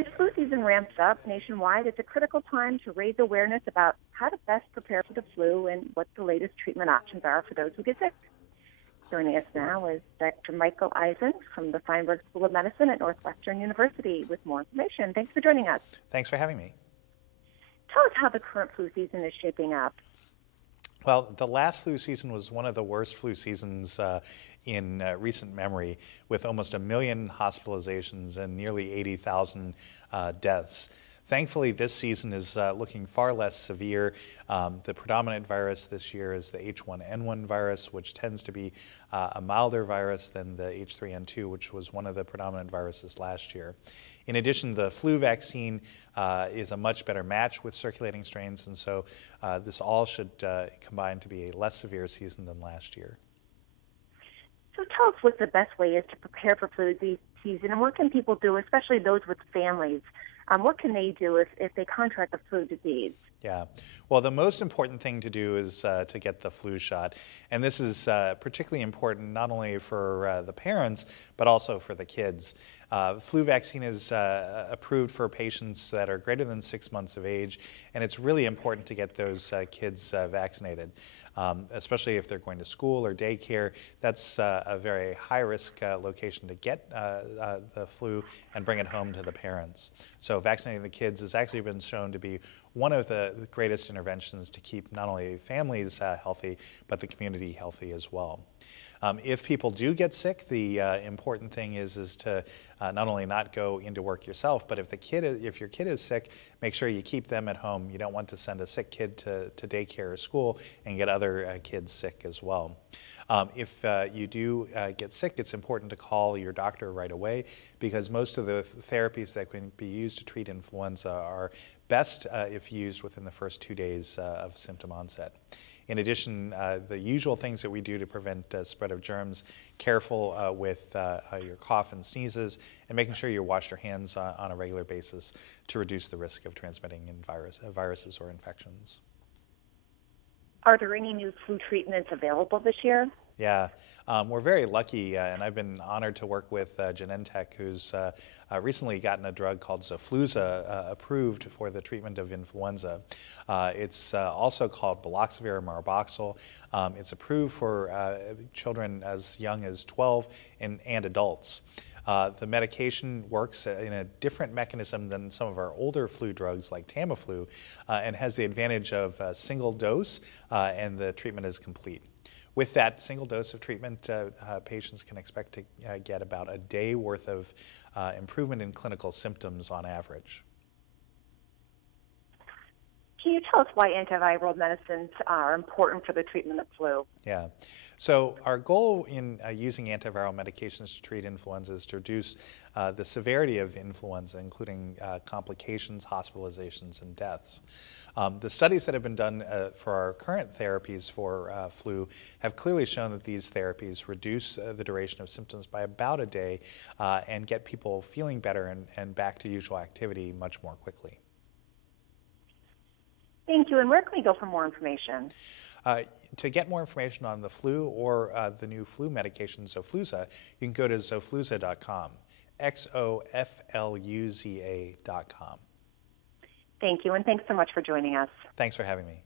As flu season ramps up nationwide, it's a critical time to raise awareness about how to best prepare for the flu and what the latest treatment options are for those who get sick. Joining us now is Dr. Michael Eisen from the Feinberg School of Medicine at Northwestern University with more information. Thanks for joining us. Thanks for having me. Tell us how the current flu season is shaping up. Well, the last flu season was one of the worst flu seasons in recent memory, with almost 1 million hospitalizations and nearly 80,000 deaths. Thankfully, this season is looking far less severe. The predominant virus this year is the H1N1 virus, which tends to be a milder virus than the H3N2, which was one of the predominant viruses last year. In addition, the flu vaccine is a much better match with circulating strains, and so this all should combine to be a less severe season than last year. So tell us what the best way is to prepare for flu season, and what can people do, especially those with families? What can they do if they contract the flu disease? Yeah, well, the most important thing to do is to get the flu shot. And this is particularly important not only for the parents, but also for the kids. The flu vaccine is approved for patients that are greater than 6 months of age, and it's really important to get those kids vaccinated, especially if they're going to school or daycare. That's a very high-risk location to get the flu and bring it home to the parents. So vaccinating the kids has actually been shown to be one of the greatest interventions to keep not only families healthy, but the community healthy as well. If people do get sick, the important thing is to not only not go into work yourself, but if your kid is sick, make sure you keep them at home. You don't want to send a sick kid to daycare or school and get other kids sick as well. If you do get sick, it's important to call your doctor right away, because most of the therapies that can be used to treat influenza are best if used within the first 2 days of symptom onset. In addition, the usual things that we do to prevent spread of germs, careful with your cough and sneezes, and making sure you wash your hands on a regular basis to reduce the risk of transmitting viruses or infections. Are there any new flu treatments available this year? Yeah, we're very lucky, and I've been honored to work with Genentech, who's recently gotten a drug called Xofluza approved for the treatment of influenza. It's also called baloxavir marboxil. It's approved for children as young as 12 and adults. The medication works in a different mechanism than some of our older flu drugs like Tamiflu, and has the advantage of a single dose, and the treatment is complete. With that single dose of treatment, patients can expect to get about a day worth of improvement in clinical symptoms on average. Can you tell us why antiviral medicines are important for the treatment of flu? Yeah. So our goal in using antiviral medications to treat influenza is to reduce the severity of influenza, including complications, hospitalizations, and deaths. The studies that have been done for our current therapies for flu have clearly shown that these therapies reduce the duration of symptoms by about a day and get people feeling better and back to usual activity much more quickly. Thank you. And where can we go for more information? To get more information on the flu or the new flu medication, Xofluza, you can go to Xofluza.com, Xofluza.com. Thank you, and thanks so much for joining us. Thanks for having me.